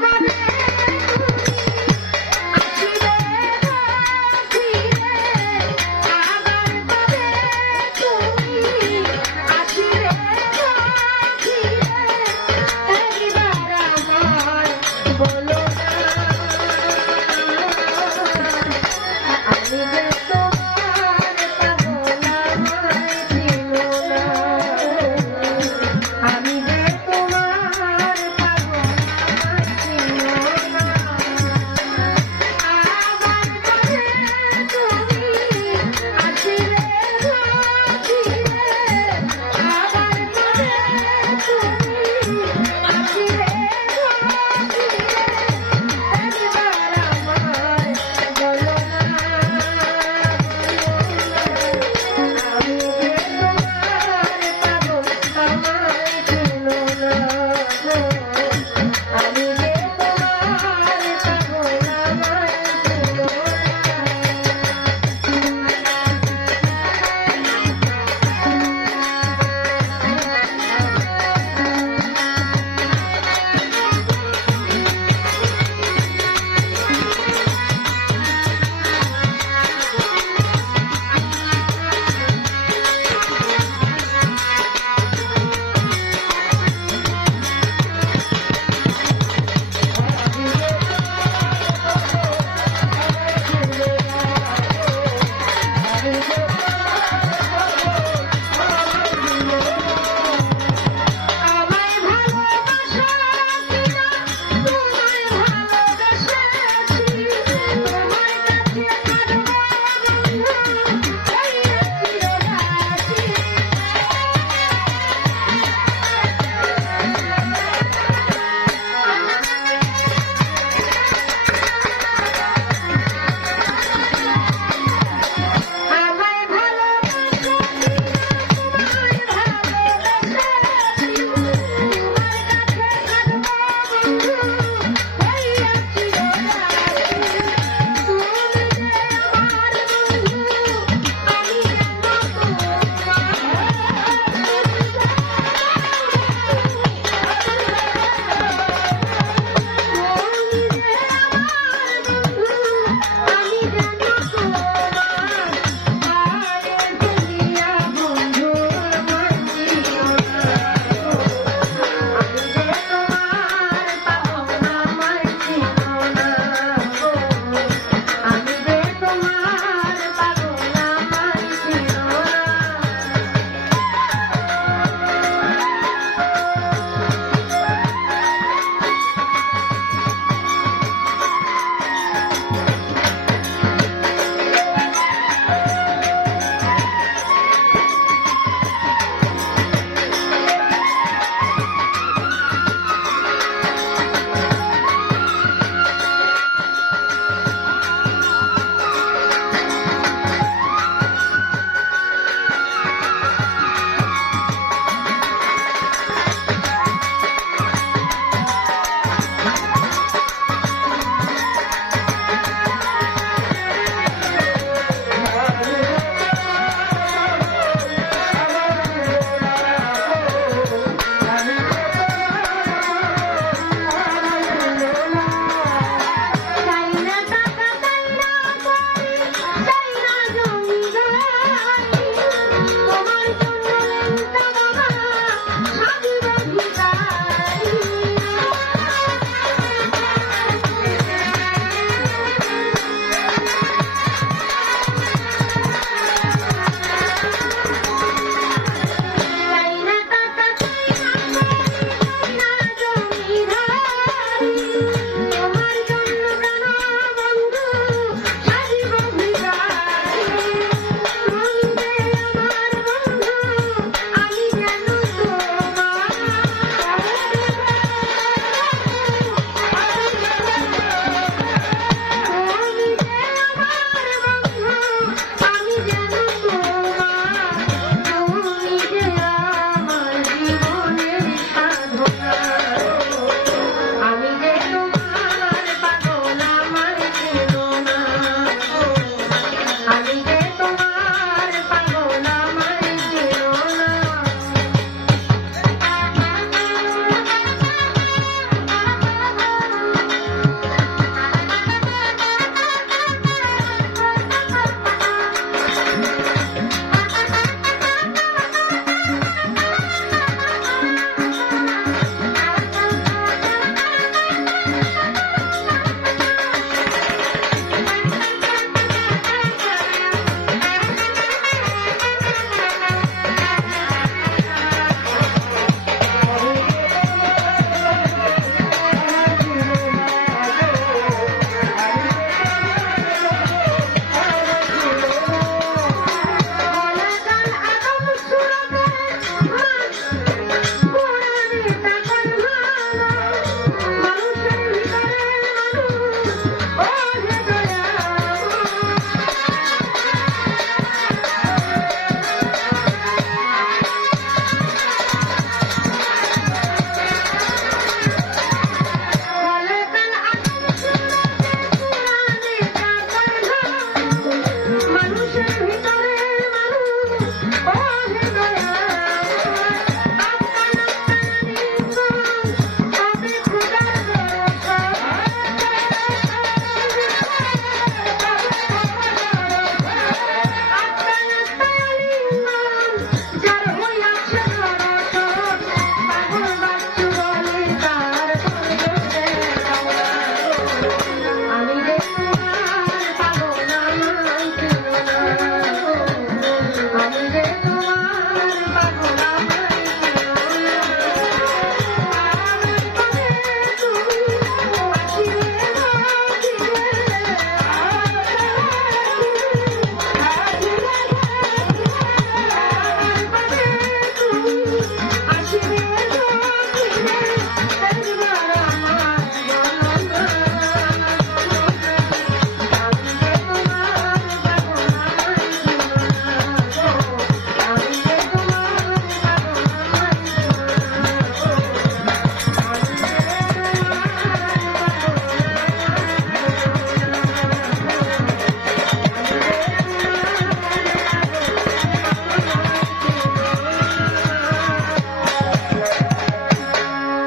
কবে তুমি